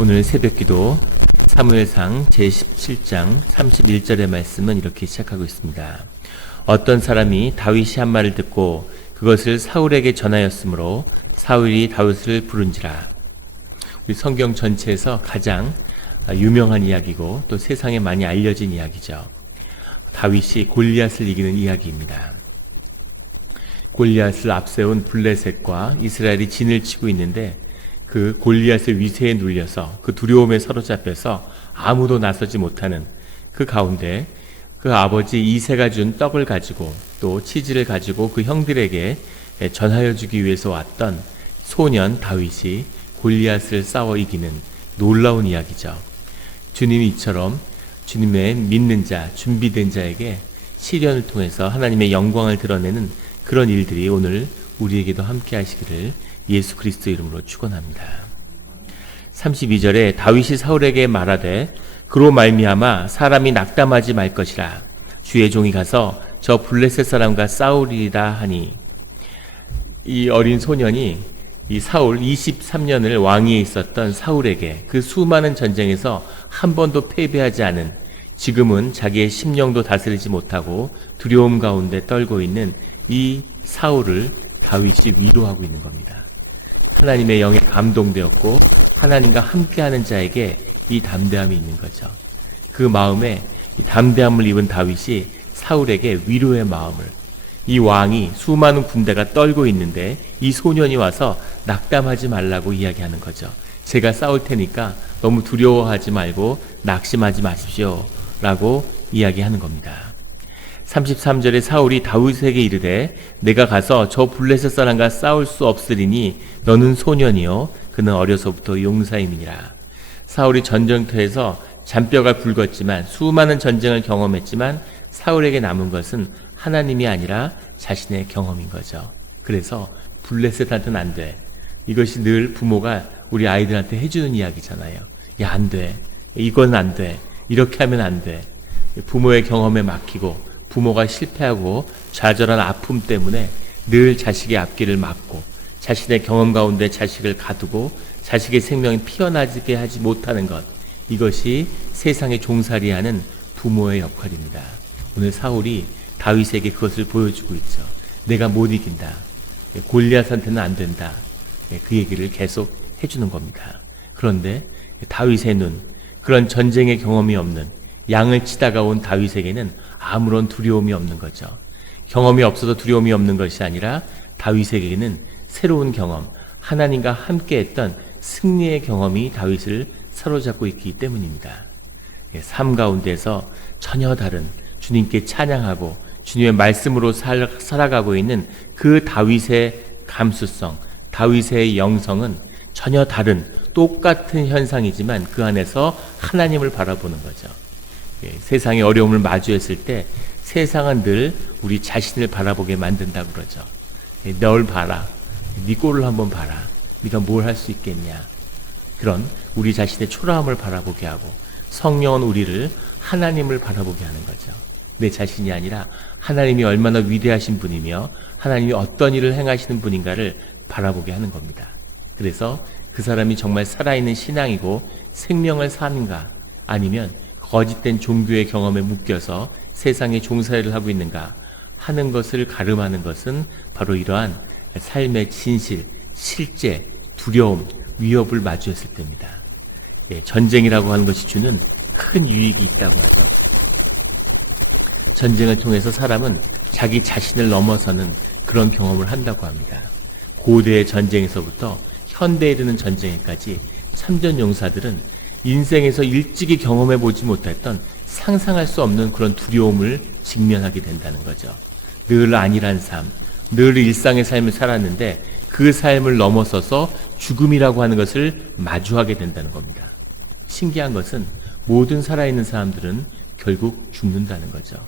오늘 새벽기도 사무엘상 제17장 31절의 말씀은 이렇게 시작하고 있습니다. 어떤 사람이 다윗이 한 말을 듣고 그것을 사울에게 전하였으므로 사울이 다윗을 부른지라. 우리 성경 전체에서 가장 유명한 이야기고 또 세상에 많이 알려진 이야기죠. 다윗이 골리앗을 이기는 이야기입니다. 골리앗을 앞세운 블레셋과 이스라엘이 진을 치고 있는데 그 골리앗의 위세에 눌려서 그 두려움에 사로잡혀서 아무도 나서지 못하는 그 가운데 그 아버지 이새가 준 떡을 가지고 또 치즈를 가지고 그 형들에게 전하여 주기 위해서 왔던 소년 다윗이 골리앗을 싸워 이기는 놀라운 이야기죠. 주님이 이처럼 주님의 믿는 자, 준비된 자에게 시련을 통해서 하나님의 영광을 드러내는 그런 일들이 오늘 우리에게도 함께 하시기를 예수 그리스도 이름으로 축원합니다. 32절에 다윗이 사울에게 말하되 그로 말미암아 사람이 낙담하지 말 것이라. 주의 종이 가서 저 블레셋 사람과 싸우리이다 하니, 이 어린 소년이 이 사울 23년을 왕위에 있었던 사울에게 그 수많은 전쟁에서 한 번도 패배하지 않은, 지금은 자기의 심령도 다스리지 못하고 두려움 가운데 떨고 있는 이 사울을 다윗이 위로하고 있는 겁니다. 하나님의 영에 감동되었고 하나님과 함께하는 자에게 이 담대함이 있는 거죠. 그 마음에 이 담대함을 입은 다윗이 사울에게 위로의 마음을, 이 왕이 수많은 군대가 떨고 있는데 이 소년이 와서 낙담하지 말라고 이야기하는 거죠. 제가 싸울 테니까 너무 두려워하지 말고 낙심하지 마십시오 라고 이야기하는 겁니다. 33절에 사울이 다윗에게 이르되 내가 가서 저 블레셋 사람과 싸울 수 없으리니 너는 소년이요 그는 어려서부터 용사임이니라. 사울이 전쟁터에서 잔뼈가 붉었지만 수많은 전쟁을 경험했지만 사울에게 남은 것은 하나님이 아니라 자신의 경험인 거죠. 그래서 블레셋한테는 안 돼. 이것이 늘 부모가 우리 아이들한테 해주는 이야기잖아요. 야, 안 돼. 이건 안 돼. 이렇게 하면 안 돼. 부모의 경험에 막히고 부모가 실패하고 좌절한 아픔 때문에 늘 자식의 앞길을 막고 자신의 경험 가운데 자식을 가두고 자식의 생명이 피어나게 하지 못하는 것, 이것이 세상에 종살이하는 부모의 역할입니다. 오늘 사울이 다윗에게 그것을 보여주고 있죠. 내가 못 이긴다. 골리앗한테는 안 된다. 그 얘기를 계속 해주는 겁니다. 그런데 다윗의 눈, 그런 전쟁의 경험이 없는 양을 치다가 온 다윗에게는 아무런 두려움이 없는 거죠. 경험이 없어서 두려움이 없는 것이 아니라 다윗에게는 새로운 경험, 하나님과 함께했던 승리의 경험이 다윗을 사로잡고 있기 때문입니다. 삶 가운데서 전혀 다른 주님께 찬양하고 주님의 말씀으로 살아가고 있는 그 다윗의 감수성, 다윗의 영성은 전혀 다른 똑같은 현상이지만 그 안에서 하나님을 바라보는 거죠. 세상의 어려움을 마주했을 때 세상은 늘 우리 자신을 바라보게 만든다고 그러죠. 널 봐라. 네 꼴을 한번 봐라. 네가 뭘 할 수 있겠냐. 그런 우리 자신의 초라함을 바라보게 하고 성령은 우리를 하나님을 바라보게 하는 거죠. 내 자신이 아니라 하나님이 얼마나 위대하신 분이며 하나님이 어떤 일을 행하시는 분인가를 바라보게 하는 겁니다. 그래서 그 사람이 정말 살아있는 신앙이고 생명을 사는가, 아니면 거짓된 종교의 경험에 묶여서 세상의 종살이를 하고 있는가 하는 것을 가름하는 것은 바로 이러한 삶의 진실, 실제, 두려움, 위협을 마주했을 때입니다. 전쟁이라고 하는 것이 주는 큰 유익이 있다고 하죠. 전쟁을 통해서 사람은 자기 자신을 넘어서는 그런 경험을 한다고 합니다. 고대의 전쟁에서부터 현대에 이르는 전쟁에까지 참전 용사들은 인생에서 일찍이 경험해보지 못했던 상상할 수 없는 그런 두려움을 직면하게 된다는 거죠. 늘 안일한 삶, 늘 일상의 삶을 살았는데 그 삶을 넘어서서 죽음이라고 하는 것을 마주하게 된다는 겁니다. 신기한 것은 모든 살아있는 사람들은 결국 죽는다는 거죠.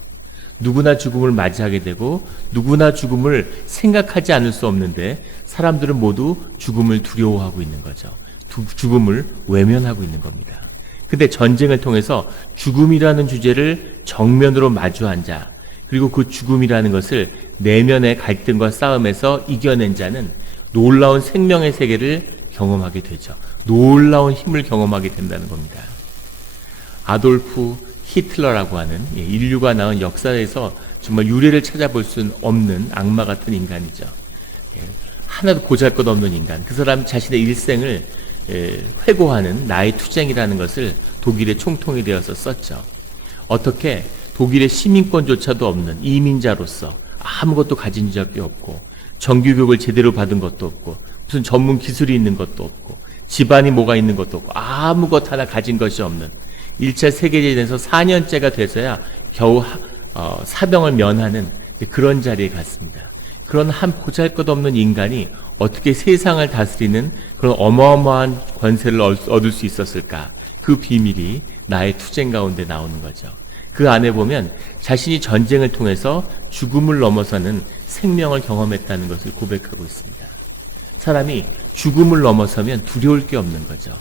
누구나 죽음을 맞이하게 되고 누구나 죽음을 생각하지 않을 수 없는데 사람들은 모두 죽음을 두려워하고 있는 거죠. 죽음을 외면하고 있는 겁니다. 근데 전쟁을 통해서 죽음이라는 주제를 정면으로 마주한 자, 그리고 그 죽음이라는 것을 내면의 갈등과 싸움에서 이겨낸 자는 놀라운 생명의 세계를 경험하게 되죠. 놀라운 힘을 경험하게 된다는 겁니다. 아돌프 히틀러라고 하는 인류가 낳은 역사에서 정말 유례를 찾아볼 수 없는 악마 같은 인간이죠. 하나도 보잘것없는 인간. 그 사람 자신의 일생을 회고하는 나의 투쟁이라는 것을 독일의 총통이 되어서 썼죠. 어떻게 독일의 시민권조차도 없는 이민자로서 아무것도 가진 적이 없고 정규교육을 제대로 받은 것도 없고 무슨 전문 기술이 있는 것도 없고 집안이 뭐가 있는 것도 없고 아무것 하나 가진 것이 없는 1차 세계대전에서 4년째가 돼서야 겨우 사병을 면하는 그런 자리에 갔습니다. 그런 한 보잘것없는 인간이 어떻게 세상을 다스리는 그런 어마어마한 권세를 얻을 수 있었을까? 그 비밀이 나의 투쟁 가운데 나오는 거죠. 그 안에 보면 자신이 전쟁을 통해서 죽음을 넘어서는 생명을 경험했다는 것을 고백하고 있습니다. 사람이 죽음을 넘어서면 두려울 게 없는 거죠.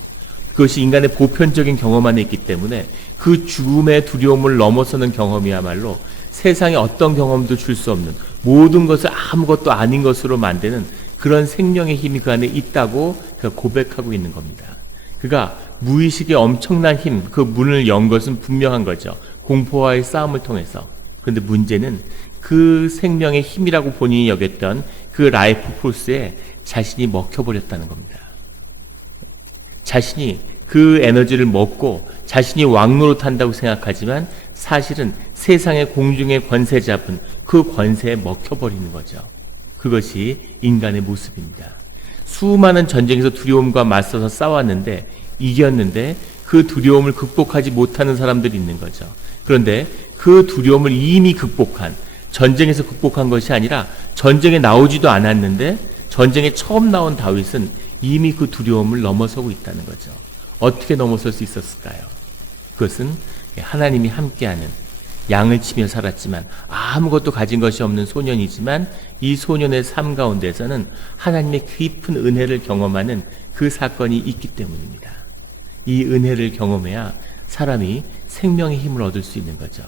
그것이 인간의 보편적인 경험 안에 있기 때문에 그 죽음의 두려움을 넘어서는 경험이야말로 세상에 어떤 경험도 줄 수 없는 모든 것을 아무것도 아닌 것으로 만드는 그런 생명의 힘이 그 안에 있다고 그가 고백하고 있는 겁니다. 그가 무의식의 엄청난 힘, 그 문을 연 것은 분명한 거죠. 공포와의 싸움을 통해서. 그런데 문제는 그 생명의 힘이라고 본인이 여겼던 그 라이프 포스에 자신이 먹혀버렸다는 겁니다. 자신이 그 에너지를 먹고 자신이 왕노릇한다고 생각하지만 사실은 세상의 공중의 권세 잡은 그 권세에 먹혀버리는 거죠. 그것이 인간의 모습입니다. 수많은 전쟁에서 두려움과 맞서서 싸웠는데 이겼는데 그 두려움을 극복하지 못하는 사람들이 있는 거죠. 그런데 그 두려움을 이미 극복한, 전쟁에서 극복한 것이 아니라 전쟁에 나오지도 않았는데 전쟁에 처음 나온 다윗은 이미 그 두려움을 넘어서고 있다는 거죠. 어떻게 넘어설 수 있었을까요? 그것은 하나님이 함께하는, 양을 치며 살았지만 아무것도 가진 것이 없는 소년이지만 이 소년의 삶 가운데서는 하나님의 깊은 은혜를 경험하는 그 사건이 있기 때문입니다. 이 은혜를 경험해야 사람이 생명의 힘을 얻을 수 있는 거죠.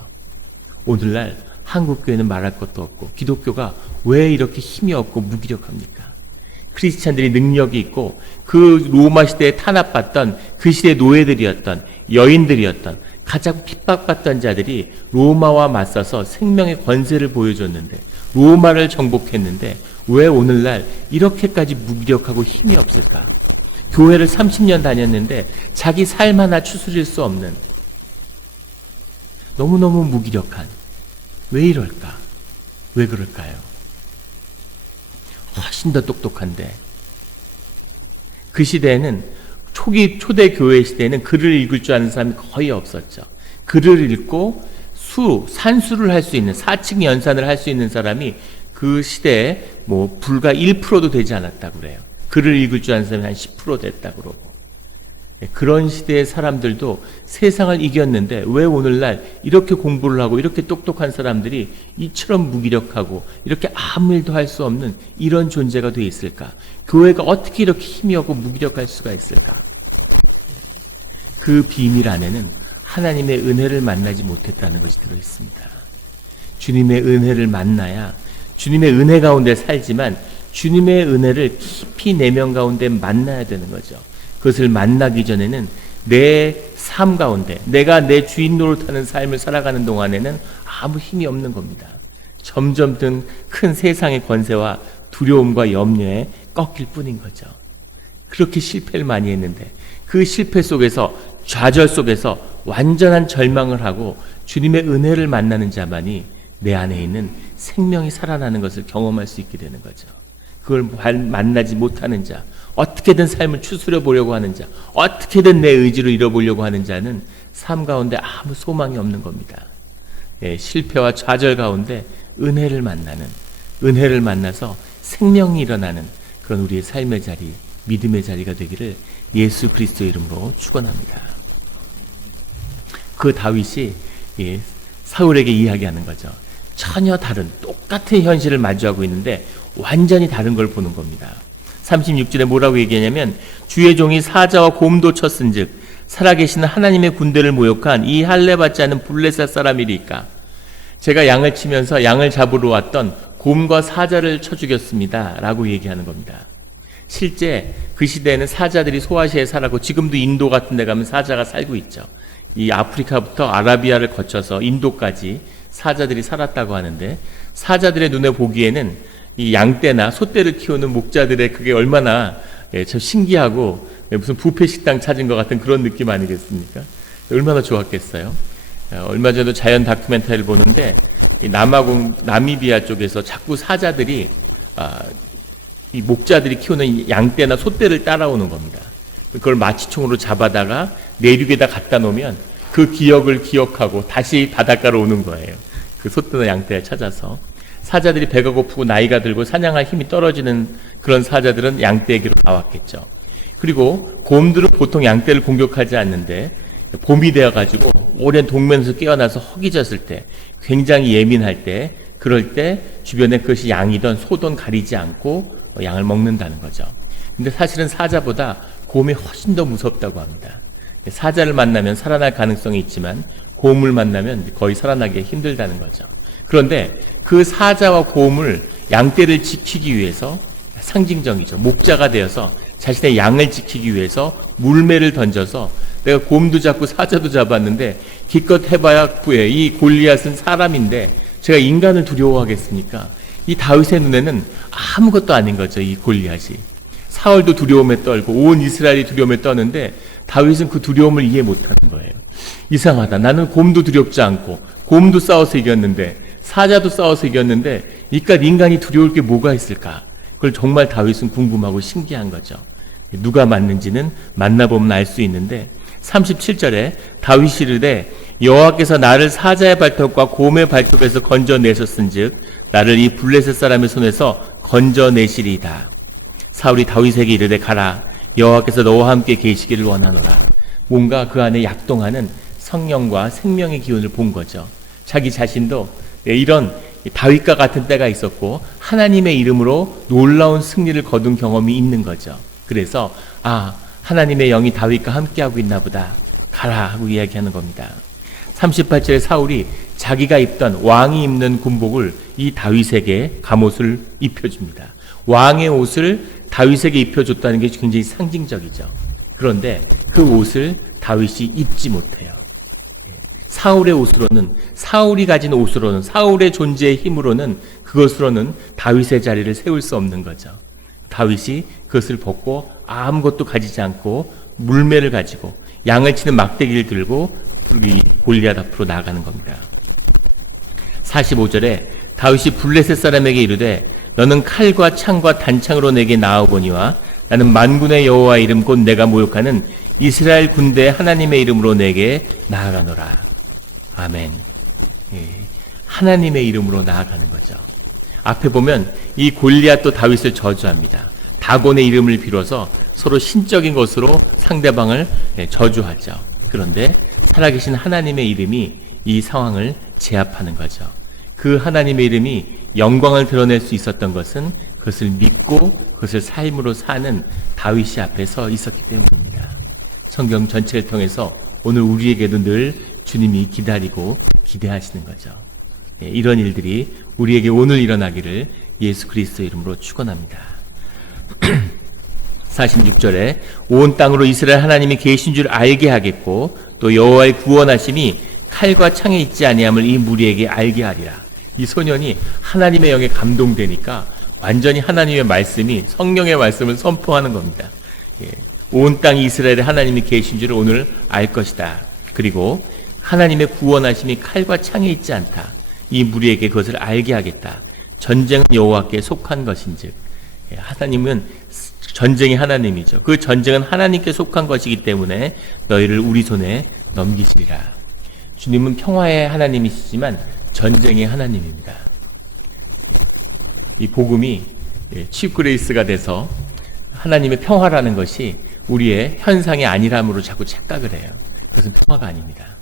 오늘날 한국교회는 말할 것도 없고 기독교가 왜 이렇게 힘이 없고 무기력합니까? 크리스찬들이 능력이 있고 그 로마 시대에 탄압받던 그 시대의 노예들이었던 여인들이었던 가장 핍박받던 자들이 로마와 맞서서 생명의 권세를 보여줬는데 로마를 정복했는데 왜 오늘날 이렇게까지 무기력하고 힘이 없을까? 교회를 30년 다녔는데 자기 삶 하나 추스릴 수 없는 너무너무 무기력한, 왜 이럴까? 왜 그럴까요? 훨씬 더 똑똑한데 그 시대에는 초대 교회 시대에는 글을 읽을 줄 아는 사람이 거의 없었죠. 글을 읽고 산수를 할 수 있는, 사칙 연산을 할 수 있는 사람이 그 시대에 불과 1%도 되지 않았다고 그래요. 글을 읽을 줄 아는 사람이 한 10% 됐다고 그러고. 그런 시대의 사람들도 세상을 이겼는데 왜 오늘날 이렇게 공부를 하고 이렇게 똑똑한 사람들이 이처럼 무기력하고 이렇게 아무 일도 할 수 없는 이런 존재가 돼 있을까? 교회가 어떻게 이렇게 힘이 없고 무기력할 수가 있을까? 그 비밀 안에는 하나님의 은혜를 만나지 못했다는 것이 들어있습니다. 주님의 은혜를 만나야 주님의 은혜 가운데 살지만 주님의 은혜를 깊이 내면 가운데 만나야 되는 거죠. 그것을 만나기 전에는 내 삶 가운데 내가 내 주인 노릇하는 삶을 살아가는 동안에는 아무 힘이 없는 겁니다. 점점 큰 세상의 권세와 두려움과 염려에 꺾일 뿐인 거죠. 그렇게 실패를 많이 했는데 그 실패 속에서 좌절 속에서 완전한 절망을 하고 주님의 은혜를 만나는 자만이 내 안에 있는 생명이 살아나는 것을 경험할 수 있게 되는 거죠. 그걸 만나지 못하는 자, 어떻게든 삶을 추스려 보려고 하는 자, 어떻게든 내 의지로 이뤄보려고 하는 자는 삶 가운데 아무 소망이 없는 겁니다. 실패와 좌절 가운데 은혜를 만나서 생명이 일어나는 그런 우리의 삶의 자리, 믿음의 자리가 되기를 예수 그리스도 이름으로 축원합니다. 그 다윗이 사울에게 이야기하는 거죠. 전혀 다른 똑같은 현실을 마주하고 있는데 완전히 다른 걸 보는 겁니다. 36절에 뭐라고 얘기하냐면 주의 종이 사자와 곰도 쳤은즉 살아계신 하나님의 군대를 모욕한 이 할례받지 않은 블레셋 사람이리까. 제가 양을 치면서 양을 잡으러 왔던 곰과 사자를 쳐 죽였습니다 라고 얘기하는 겁니다. 실제 그 시대에는 사자들이 소아시아에 살았고 지금도 인도 같은 데 가면 사자가 살고 있죠. 이 아프리카부터 아라비아를 거쳐서 인도까지 사자들이 살았다고 하는데 사자들의 눈에 보기에는 이 양떼나 소떼를 키우는 목자들의 그게 얼마나 참 신기하고 무슨 뷔페 식당 찾은 것 같은 그런 느낌 아니겠습니까? 얼마나 좋았겠어요. 얼마 전에도 자연 다큐멘터리를 보는데 이 나미비아 쪽에서 자꾸 사자들이 이 목자들이 키우는 양떼나 소떼를 따라오는 겁니다. 그걸 마취총으로 잡아다가 내륙에다 갖다 놓으면 그 기억을 기억하고 다시 바닷가로 오는 거예요. 그 소떼나 양떼를 찾아서. 사자들이 배가 고프고 나이가 들고 사냥할 힘이 떨어지는 그런 사자들은 양떼에게로 나왔겠죠. 그리고 곰들은 보통 양떼를 공격하지 않는데 봄이 되어가지고 오랜 동면에서 깨어나서 허기졌을 때 굉장히 예민할 때 그럴 때 주변에 그것이 양이든 소든 가리지 않고 양을 먹는다는 거죠. 근데 사실은 사자보다 곰이 훨씬 더 무섭다고 합니다. 사자를 만나면 살아날 가능성이 있지만 곰을 만나면 거의 살아나기 힘들다는 거죠. 그런데 그 사자와 곰을 양떼를 지키기 위해서 상징적이죠. 목자가 되어서 자신의 양을 지키기 위해서 물매를 던져서 내가 곰도 잡고 사자도 잡았는데 기껏 해봐야 구해. 이 골리앗은 사람인데 제가 인간을 두려워하겠습니까? 이 다윗의 눈에는 아무것도 아닌 거죠. 이 골리앗이. 사울도 두려움에 떨고 온 이스라엘이 두려움에 떠는데 다윗은 그 두려움을 이해 못하는 거예요. 이상하다. 나는 곰도 두렵지 않고 곰도 싸워서 이겼는데 사자도 싸워서 이겼는데 이깟 인간이 두려울 게 뭐가 있을까? 그걸 정말 다윗은 궁금하고 신기한 거죠. 누가 맞는지는 만나보면 알 수 있는데 37절에 다윗이 이르되 여호와께서 나를 사자의 발톱과 곰의 발톱에서 건져내셨은즉 나를 이 블레셋 사람의 손에서 건져내시리이다. 사울이 다윗에게 이르되 가라. 여호와께서 너와 함께 계시기를 원하노라. 뭔가 그 안에 약동하는 성령과 생명의 기운을 본 거죠. 자기 자신도 이런 다윗과 같은 때가 있었고 하나님의 이름으로 놀라운 승리를 거둔 경험이 있는 거죠. 그래서 하나님의 영이 다윗과 함께하고 있나 보다. 가라 하고 이야기하는 겁니다. 38절에 사울이 자기가 입던 왕이 입는 군복을 이 다윗에게 갑옷을 입혀줍니다. 왕의 옷을 다윗에게 입혀줬다는 게 굉장히 상징적이죠. 그런데 그 옷을 다윗이 입지 못해요. 사울의 옷으로는, 사울이 가진 옷으로는, 사울의 존재의 힘으로는, 그것으로는 다윗의 자리를 세울 수 없는 거죠. 다윗이 그것을 벗고 아무것도 가지지 않고 물매를 가지고 양을 치는 막대기를 들고 골리앗 앞으로 나아가는 겁니다. 45절에 다윗이 블레셋 사람에게 이르되 너는 칼과 창과 단창으로 내게 나아오거니와 나는 만군의 여호와의 이름 곧 내가 모욕하는 이스라엘 군대의 하나님의 이름으로 내게 나아가노라. 아멘. 하나님의 이름으로 나아가는 거죠. 앞에 보면 이 골리앗도 다윗을 저주합니다. 다곤의 이름을 빌어서 서로 신적인 것으로 상대방을 저주하죠. 그런데 살아계신 하나님의 이름이 이 상황을 제압하는 거죠. 그 하나님의 이름이 영광을 드러낼 수 있었던 것은 그것을 믿고 그것을 삶으로 사는 다윗이 앞에 서 있었기 때문입니다. 성경 전체를 통해서 오늘 우리에게도 늘 주님이 기다리고 기대하시는 거죠. 이런 일들이 우리에게 오늘 일어나기를 예수 그리스도 이름으로 축원합니다. 46절에 온 땅으로 이스라엘 하나님이 계신 줄 알게 하겠고 또 여호와의 구원하심이 칼과 창에 있지 아니함을 이 무리에게 알게 하리라. 이 소년이 하나님의 영에 감동되니까 완전히 하나님의 말씀이 성령의 말씀을 선포하는 겁니다. 온 땅 이스라엘에 하나님이 계신 줄을 오늘 알 것이다. 그리고 하나님의 구원하심이 칼과 창에 있지 않다. 이 무리에게 그것을 알게 하겠다. 전쟁은 여호와께 속한 것인즉 하나님은 전쟁이 하나님이죠. 그 전쟁은 하나님께 속한 것이기 때문에 너희를 우리 손에 넘기시리라. 주님은 평화의 하나님이시지만 전쟁의 하나님입니다. 이 복음이 치프그레이스가 돼서 하나님의 평화라는 것이 우리의 현상이 아니람으로 자꾸 착각을 해요. 그것은 평화가 아닙니다.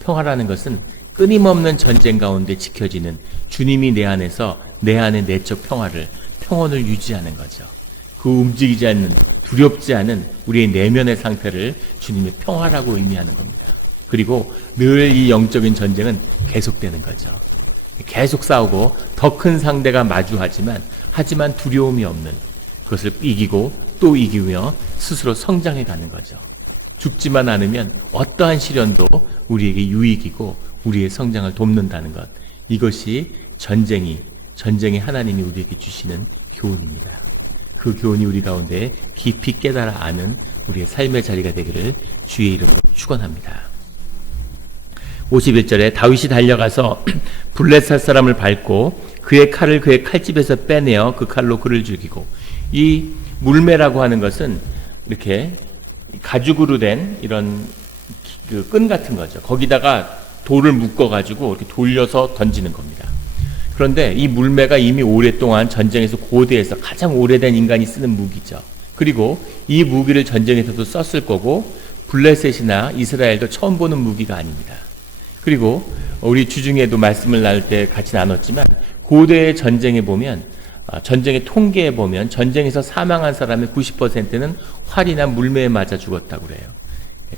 평화라는 것은 끊임없는 전쟁 가운데 지켜지는 주님이 내 안에서 내 안의 내적 평원을 유지하는 거죠. 그 움직이지 않는, 두렵지 않은 우리의 내면의 상태를 주님의 평화라고 의미하는 겁니다. 그리고 늘 이 영적인 전쟁은 계속되는 거죠. 계속 싸우고 더 큰 상대가 마주하지만 두려움이 없는, 그것을 이기고 또 이기며 스스로 성장해 가는 거죠. 죽지만 않으면 어떠한 시련도 우리에게 유익이고 우리의 성장을 돕는다는 것. 이것이 전쟁이 하나님이 우리에게 주시는 교훈입니다. 그 교훈이 우리 가운데 깊이 깨달아 아는 우리의 삶의 자리가 되기를 주의 이름으로 축원합니다. 51절에 다윗이 달려가서 블레셋 사람을 밟고 그의 칼을 그의 칼집에서 빼내어 그 칼로 그를 죽이고, 이 물매라고 하는 것은 이렇게 가죽으로 된 이런 그 끈 같은 거죠. 거기다가 돌을 묶어가지고 이렇게 돌려서 던지는 겁니다. 그런데 이 물매가 이미 오랫동안 전쟁에서 고대에서 가장 오래된 인간이 쓰는 무기죠. 그리고 이 무기를 전쟁에서도 썼을 거고 블레셋이나 이스라엘도 처음 보는 무기가 아닙니다. 그리고 우리 주중에도 말씀을 나눌 때 같이 나눴지만 고대의 전쟁에 보면, 전쟁의 통계에 보면 전쟁에서 사망한 사람의 90%는 활이나 물매에 맞아 죽었다고 그래요.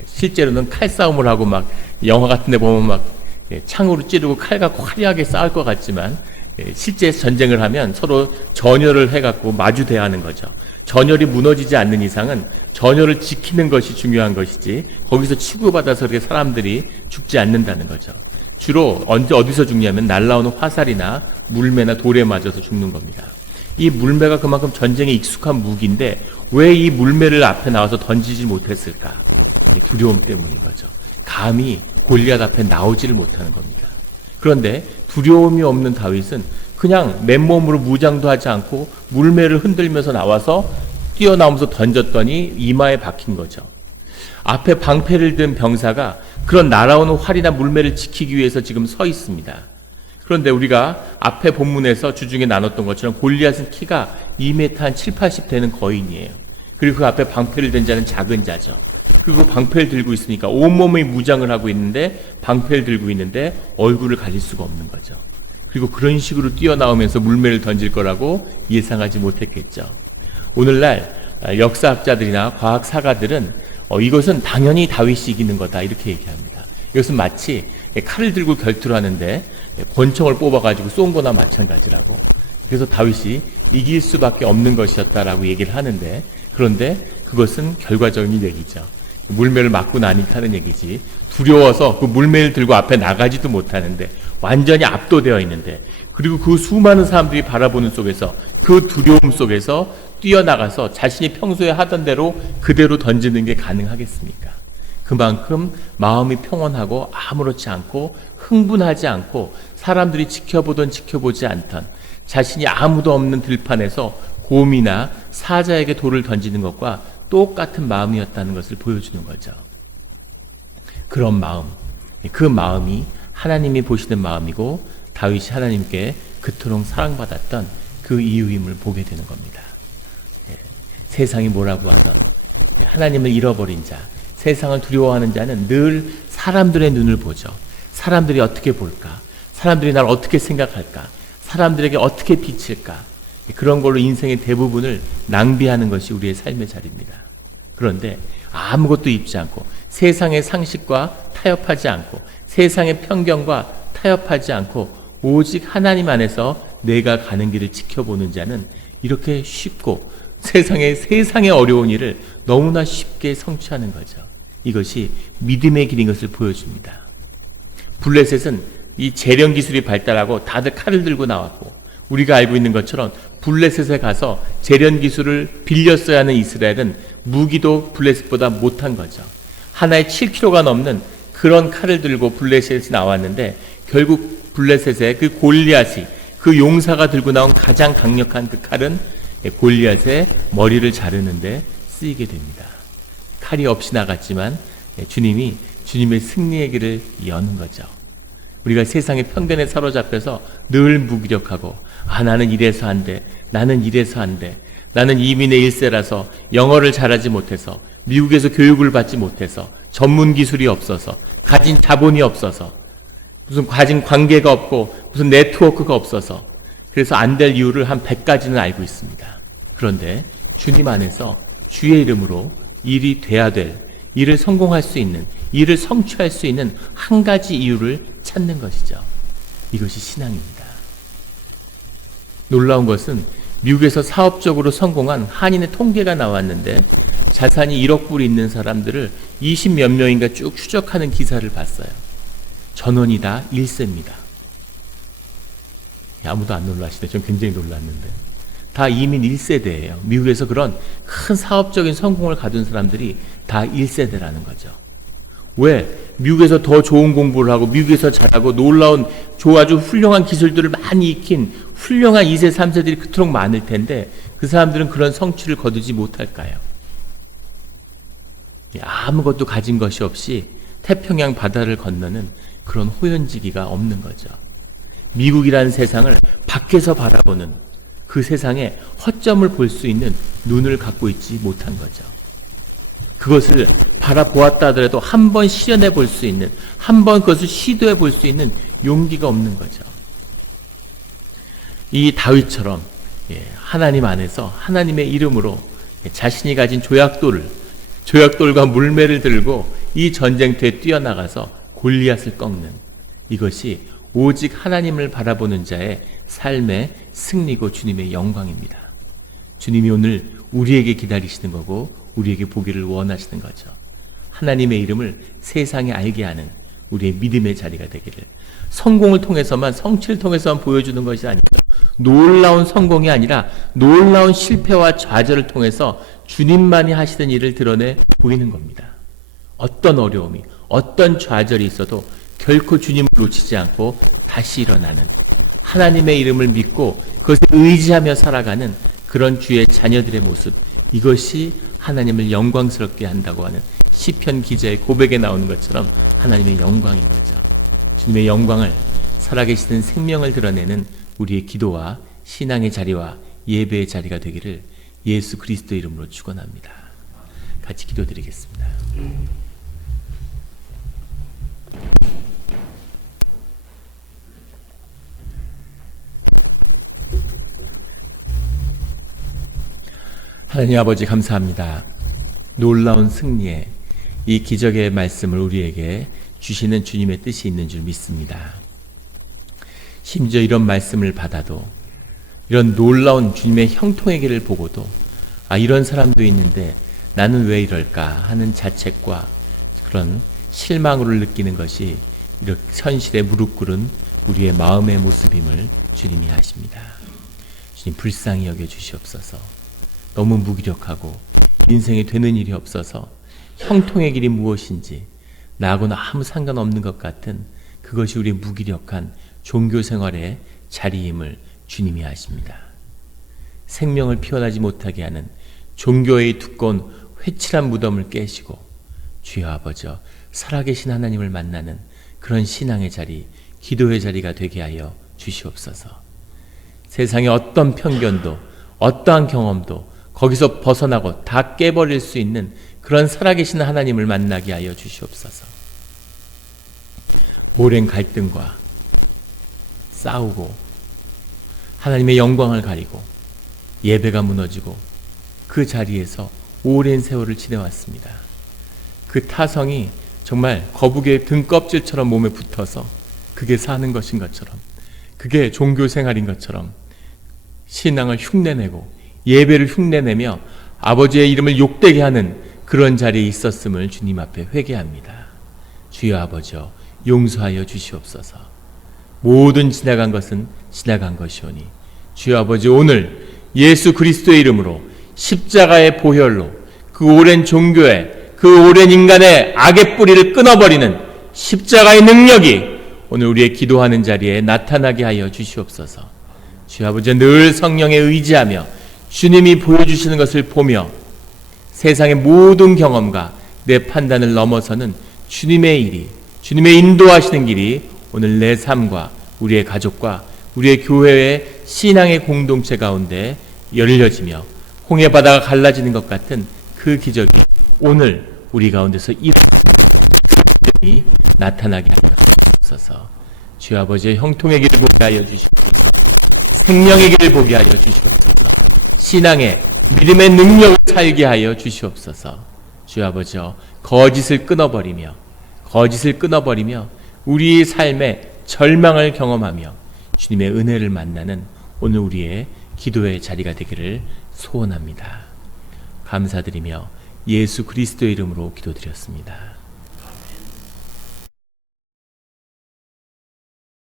실제로는 칼싸움을 하고 막 영화 같은 데 보면 막 창으로 찌르고 칼 갖고 화려하게 싸울 것 같지만 실제 전쟁을 하면 서로 전열을 해갖고 마주대야 하는 거죠. 전열이 무너지지 않는 이상은 전열을 지키는 것이 중요한 것이지 거기서 치고받아서 이렇게 사람들이 죽지 않는다는 거죠. 주로 어디서 죽냐면 날라오는 화살이나 물매나 돌에 맞아서 죽는 겁니다. 이 물매가 그만큼 전쟁에 익숙한 무기인데 왜 이 물매를 앞에 나와서 던지지 못했을까? 두려움 때문인 거죠. 감히 골리앗 앞에 나오지를 못하는 겁니다. 그런데 두려움이 없는 다윗은 그냥 맨몸으로 무장도 하지 않고 물매를 흔들면서 나와서 뛰어나오면서 던졌더니 이마에 박힌 거죠. 앞에 방패를 든 병사가 그런 날아오는 활이나 물매를 지키기 위해서 지금 서 있습니다. 그런데 우리가 앞에 본문에서 주중에 나눴던 것처럼 골리앗은 키가 2m 한 7, 80 되는 거인이에요. 그리고 그 앞에 방패를 든 자는 작은 자죠. 그리고 방패를 들고 있으니까 온몸의 무장을 하고 있는데 방패를 들고 있는데 얼굴을 가릴 수가 없는 거죠. 그리고 그런 식으로 뛰어나오면서 물매를 던질 거라고 예상하지 못했겠죠. 오늘날 역사학자들이나 과학사가들은 이것은 당연히 다윗이 이기는 거다 이렇게 얘기합니다. 이것은 마치 칼을 들고 결투를 하는데 권총을 뽑아가지고 쏜 거나 마찬가지라고. 그래서 다윗이 이길 수밖에 없는 것이었다라고 얘기를 하는데, 그런데 그것은 결과적인 얘기죠. 물매를 맞고 나니까 하는 얘기지, 두려워서 그 물매를 들고 앞에 나가지도 못하는데 완전히 압도되어 있는데, 그리고 그 수많은 사람들이 바라보는 속에서 그 두려움 속에서 뛰어나가서 자신이 평소에 하던 대로 그대로 던지는 게 가능하겠습니까? 그만큼 마음이 평온하고 아무렇지 않고 흥분하지 않고 사람들이 지켜보던 지켜보지 않던 자신이 아무도 없는 들판에서 곰이나 사자에게 돌을 던지는 것과 똑같은 마음이었다는 것을 보여주는 거죠. 그런 마음, 그 마음이 하나님이 보시는 마음이고 다윗이 하나님께 그토록 사랑받았던 그 이유임을 보게 되는 겁니다. 세상이 뭐라고 하던 하나님을 잃어버린 자, 세상을 두려워하는 자는 늘 사람들의 눈을 보죠. 사람들이 어떻게 볼까? 사람들이 날 어떻게 생각할까? 사람들에게 어떻게 비칠까? 그런 걸로 인생의 대부분을 낭비하는 것이 우리의 삶의 자리입니다. 그런데 아무것도 입지 않고 세상의 상식과 타협하지 않고 세상의 편견과 타협하지 않고 오직 하나님 안에서 내가 가는 길을 지켜보는 자는 이렇게 쉽고 세상의 어려운 일을 너무나 쉽게 성취하는 거죠. 이것이 믿음의 길인 것을 보여줍니다. 블레셋은 이 재련 기술이 발달하고 다들 칼을 들고 나왔고, 우리가 알고 있는 것처럼 블레셋에 가서 재련 기술을 빌렸어야 하는 이스라엘은 무기도 블레셋보다 못한 거죠. 하나에 7kg가 넘는 그런 칼을 들고 블레셋이 나왔는데 결국 블레셋의 그 골리앗이, 그 용사가 들고 나온 가장 강력한 그 칼은 골리앗의 머리를 자르는데 쓰이게 됩니다. 칼이 없이 나갔지만 주님이 주님의 승리의 길을 여는 거죠. 우리가 세상의 편견에 사로잡혀서 늘 무기력하고, 나는 이래서 안 돼, 나는 이래서 안 돼, 나는 이민의 1세라서 영어를 잘하지 못해서, 미국에서 교육을 받지 못해서, 전문 기술이 없어서, 가진 자본이 없어서, 무슨 가진 관계가 없고 무슨 네트워크가 없어서, 그래서 안 될 이유를 한 100가지는 알고 있습니다. 그런데 주님 안에서 주의 이름으로 일이 돼야 될, 일을 성공할 수 있는, 일을 성취할 수 있는 한 가지 이유를 찾는 것이죠. 이것이 신앙입니다. 놀라운 것은 미국에서 사업적으로 성공한 한인의 통계가 나왔는데 자산이 1억 불 있는 사람들을 20몇 명인가 쭉 추적하는 기사를 봤어요. 전원이 다 1세입니다. 아무도 안 놀라시네. 전 굉장히 놀랐는데. 다 이민 1세대예요. 미국에서 그런 큰 사업적인 성공을 가둔 사람들이 다 1세대라는 거죠. 왜? 미국에서 더 좋은 공부를 하고 미국에서 잘하고 놀라운 아주 훌륭한 기술들을 많이 익힌 훌륭한 2세, 3세들이 그토록 많을 텐데 그 사람들은 그런 성취를 거두지 못할까요? 아무것도 가진 것이 없이 태평양 바다를 건너는 그런 호연지기가 없는 거죠. 미국이라는 세상을 밖에서 바라보는 그 세상에 허점을 볼 수 있는 눈을 갖고 있지 못한 거죠. 그것을 바라보았다 하더라도 한 번 실현해 볼 수 있는, 한 번 그것을 시도해 볼 수 있는 용기가 없는 거죠. 이 다윗처럼 하나님 안에서 하나님의 이름으로 자신이 가진 조약돌과 물매를 들고 이 전쟁터에 뛰어나가서 골리앗을 꺾는, 이것이 오직 하나님을 바라보는 자의 삶의 승리고 주님의 영광입니다. 주님이 오늘 우리에게 기다리시는 거고 우리에게 보기를 원하시는 거죠. 하나님의 이름을 세상에 알게 하는 우리의 믿음의 자리가 되기를. 성공을 통해서만, 성취를 통해서만 보여주는 것이 아니죠. 놀라운 성공이 아니라 놀라운 실패와 좌절을 통해서 주님만이 하시는 일을 드러내 보이는 겁니다. 어떤 어려움이, 어떤 좌절이 있어도 결코 주님을 놓치지 않고 다시 일어나는, 하나님의 이름을 믿고 그것에 의지하며 살아가는 그런 주의 자녀들의 모습, 이것이 하나님을 영광스럽게 한다고 하는 시편 기자의 고백에 나오는 것처럼 하나님의 영광인 거죠. 주님의 영광을, 살아계시는 생명을 드러내는 우리의 기도와 신앙의 자리와 예배의 자리가 되기를 예수 그리스도 이름으로 축원합니다. 같이 기도드리겠습니다. 하나님 아버지 감사합니다. 놀라운 승리의 이 기적의 말씀을 우리에게 주시는 주님의 뜻이 있는 줄 믿습니다. 심지어 이런 말씀을 받아도, 이런 놀라운 주님의 형통의 길을 보고도 이런 사람도 있는데 나는 왜 이럴까 하는 자책과 그런 실망으로 느끼는 것이 이렇게 현실에 무릎 꿇은 우리의 마음의 모습임을 주님이 아십니다. 주님 불쌍히 여겨 주시옵소서. 너무 무기력하고 인생에 되는 일이 없어서 형통의 길이 무엇인지 나하고는 아무 상관없는 것 같은 그것이 우리의 무기력한 종교 생활의 자리임을 주님이 아십니다. 생명을 피어나지 못하게 하는 종교의 두꺼운 회칠한 무덤을 깨시고 주여 아버지 살아계신 하나님을 만나는 그런 신앙의 자리, 기도의 자리가 되게 하여 주시옵소서. 세상의 어떤 편견도 어떠한 경험도 거기서 벗어나고 다 깨버릴 수 있는 그런 살아계신 하나님을 만나게 하여 주시옵소서. 오랜 갈등과 싸우고 하나님의 영광을 가리고 예배가 무너지고 그 자리에서 오랜 세월을 지내왔습니다. 그 타성이 정말 거북이의 등껍질처럼 몸에 붙어서 그게 사는 것인 것처럼, 그게 종교 생활인 것처럼 신앙을 흉내내고 예배를 흉내내며 아버지의 이름을 욕되게 하는 그런 자리에 있었음을 주님 앞에 회개합니다. 주여 아버지여 용서하여 주시옵소서. 모든 지나간 것은 지나간 것이오니 주여 아버지 오늘 예수 그리스도의 이름으로 십자가의 보혈로 그 오랜 종교의, 그 오랜 인간의 악의 뿌리를 끊어버리는 십자가의 능력이 오늘 우리의 기도하는 자리에 나타나게 하여 주시옵소서. 주여 아버지 늘 성령에 의지하며 주님이 보여주시는 것을 보며 세상의 모든 경험과 내 판단을 넘어서는 주님의 일이, 주님의 인도하시는 길이 오늘 내 삶과 우리의 가족과 우리의 교회의 신앙의 공동체 가운데 열려지며 홍해바다가 갈라지는 것 같은 그 기적이 오늘 우리 가운데서 일어나기 나타나게 하여 주옵소서. 주여 아버지의 형통의 길을 보게 하여 주시옵소서. 생명의 길을 보게 하여 주시옵소서. 신앙의 믿음의 능력을 살게 하여 주시옵소서. 주여 아버지여 거짓을 끊어버리며 우리의 삶에 절망을 경험하며 주님의 은혜를 만나는 오늘 우리의 기도의 자리가 되기를 소원합니다. 감사드리며 예수 그리스도의 이름으로 기도드렸습니다.